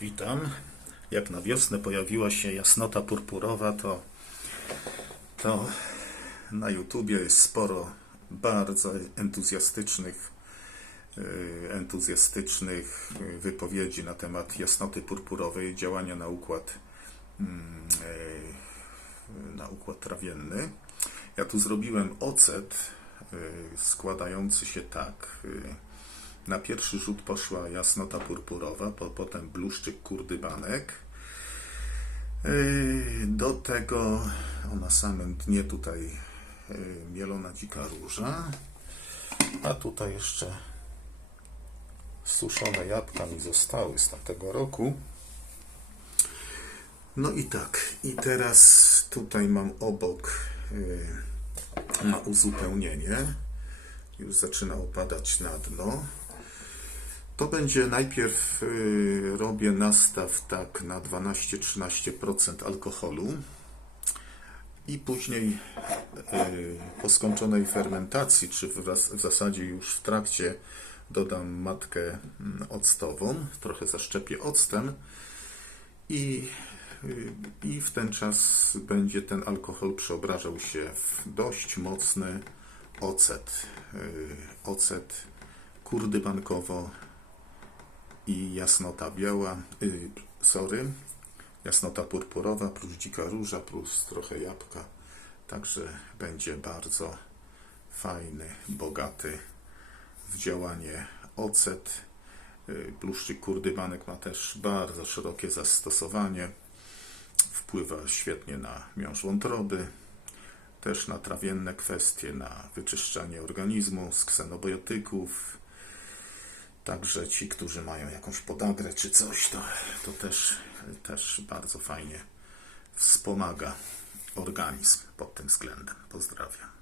Witam. Jak na wiosnę pojawiła się jasnota purpurowa, to, to na YouTubie jest sporo bardzo entuzjastycznych, y, entuzjastycznych wypowiedzi na temat jasnoty purpurowej, działania na układ, mm, y, na układ trawienny. Ja tu zrobiłem ocet y, składający się tak. Na pierwszy rzut poszła jasnota purpurowa, po, potem bluszczyk kurdybanek. Y, Do tego o, na samym dnie tutaj y, mielona dzika róża, a tutaj jeszcze suszone jabłka mi zostały z tamtego roku. No i tak, i teraz tutaj mam obok na uzupełnienie. Już zaczyna opadać na dno. To będzie najpierw y, robię nastaw tak na 12-13% alkoholu i później y, po skończonej fermentacji, czy w, zas- w zasadzie już w trakcie dodam matkę mm, octową, trochę zaszczepię octem i, y, i w ten czas będzie ten alkohol przeobrażał się w dość mocny ocet. Ocet kurdybankowo i jasnota biała, y, sorry, jasnota purpurowa plus dzika róża plus trochę jabłka. Także będzie bardzo fajny, bogaty w działanie ocet. Y, Bluszczyk kurdybanek ma też bardzo szerokie zastosowanie. Wpływa świetnie na miąższ wątroby, też na trawienne kwestie, na wyczyszczanie organizmu z ksenobiotyków. Także ci, którzy mają jakąś podagrę czy coś, to, to też, też bardzo fajnie wspomaga organizm pod tym względem. Pozdrawiam.